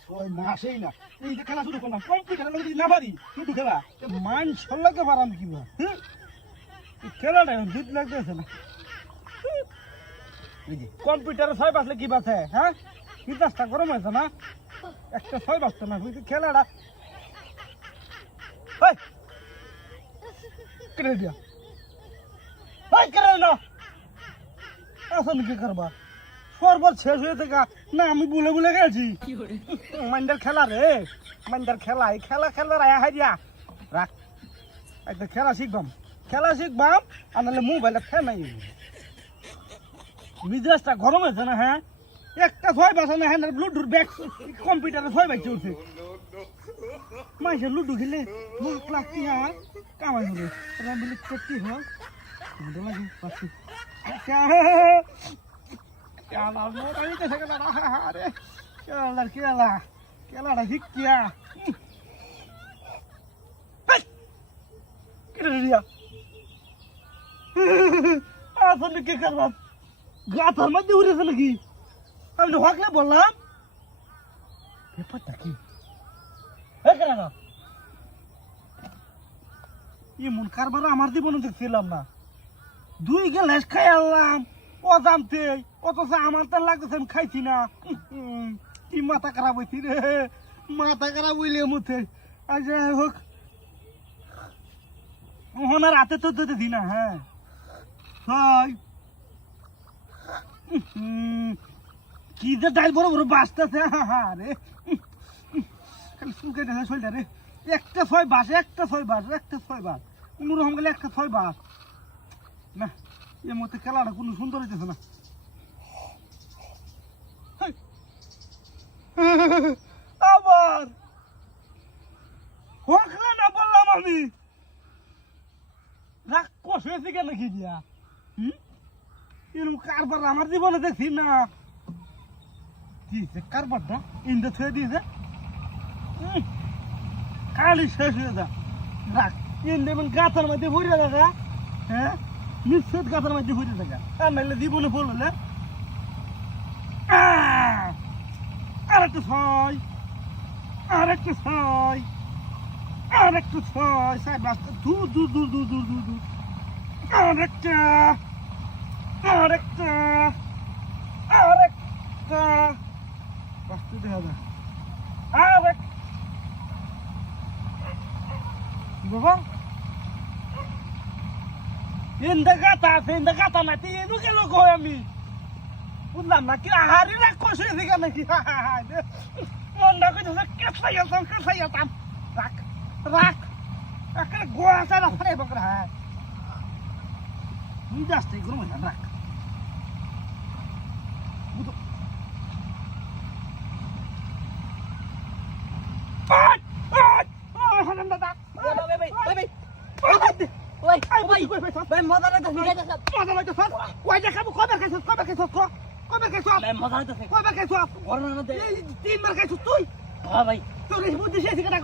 ছয় মাসেই না এই যে খেলা শুরু করলাম কম্পিউটারের মধ্যে না পারি শুধু খেলা মান সল্লাকে পারাম কিনা খেলাটা জিত লাগতেছে না কম্পিউটারে ছয় বাজলে কি বাজে হ্যাঁ মিজাজটা গরম হয়েছে না একটা ছয় বাজছে না খেলাটা কেটে দিয়া কেটে না আসলে কি করবা সর্বর শেষ হয়ে থাকা না আমি বলে বলে গেছি মাইন্ডার খেলা রে মাইন্ডার খেলা এই খেলা খেলবার আয়া হারিয়া রাখ একটা খেলা শিখবাম আর নাহলে মোবাইলটা ফেল নাই মিজাজটা গরম হয়েছে না হ্যাঁ একটা ছয় বাসা না হ্যাঁ লুডুর ব্যাগ কম্পিউটারে ছয় বাইছে উঠছে মাইসে লুডু খেলে লাখ লাখ কি আর কামাই হবে বলে কি হয় পাচ্ছি খেলাটা শিখিয়া আসলে কি করলাম গাথার মধ্যে উড়েছে নাকি আমি হকলে বললাম ব্যাপারটা কি এমন কারবার আমার জীবনে দেখছিলাম না দুই গ্লাস খাই আনলাম অজান্তে অথচ আমার তো লাগতেছে আমি খাইছি না কি মাথা খারাপ হয়েছি রে মাথা খারাপ হইলে মুথে আর যাই হোক ওনার হাতে তো দিতে না হ্যাঁ কি যে ডাল বড় বড় বাঁচতেছে রে খালি শুকে দেখে শরীরটা রে একটা ছয় বাস কোনোরকম গেলে একটা ছয় বাস না এর মধ্যে খেলাটা কোনো সুন্দর হইতেছে না আবার হকলে না বললাম আমি রাগ কষ হয়েছে কেন কি দিয়া এরকম কারবার আমার জীবনে দেখছি না দিয়েছে কারবারটা ইন্দা ছুঁয়ে দিয়েছে কালি শেষ হয়ে যা রাখ ইন্দা গাছার মধ্যে ভরে থাকা হ্যাঁ নিশ্চিত গাছার মধ্যে ভরে থাকা আর নাহলে জীবনে পড়লে আরেকটা ছয় সাইড রাস্তা দূর আরেকটা রাস্তা দেখা যায় বাবা ইন্দা গাতা নাকি এনু গেল কই আমি বুঝলাম না কি আহারি রাখ কষে দিকে নাকি মনটা কইতেছে কেসাইয়াতাম রাখ একটা গোয়াটা না ফারে বকরা হ্যাঁ মিজাজটা গরম হয়ে রাখ বুঝো তিনবার খাইছ তুই ভাই তোর বুদ্ধি শেষ করে